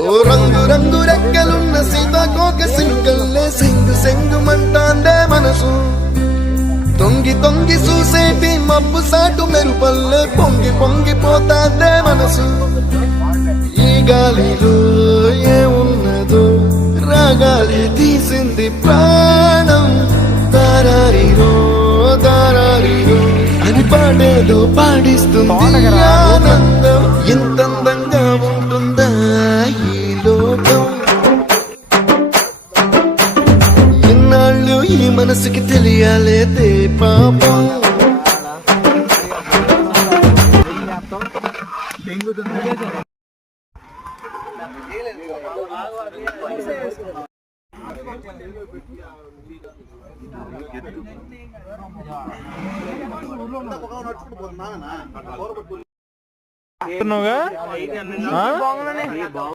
ఓ రంగు రంగు రెక్కలున్న సీతాకోక సింగల్లే సెంగు సెంగు మంటాందే మనసు తొంగి తొంగి చూసేటి మబ్బు సాటు మెరుపల్లే పొంగి పొంగి పోతాందే మనసు ఈ గాలిలో ఏమున్నదో రాగాలి తీసింది ప్రాణం దారారిరో దారారిరో అని పాడేదో పాడిస్తుంది ఆనందం ఇంత అందంగా ఉంటుందా ఈ లోకం ఇన్నాళ్ళు ఈ మనసుకి తెలియాలేదే పాపం నడుచుకుంటూ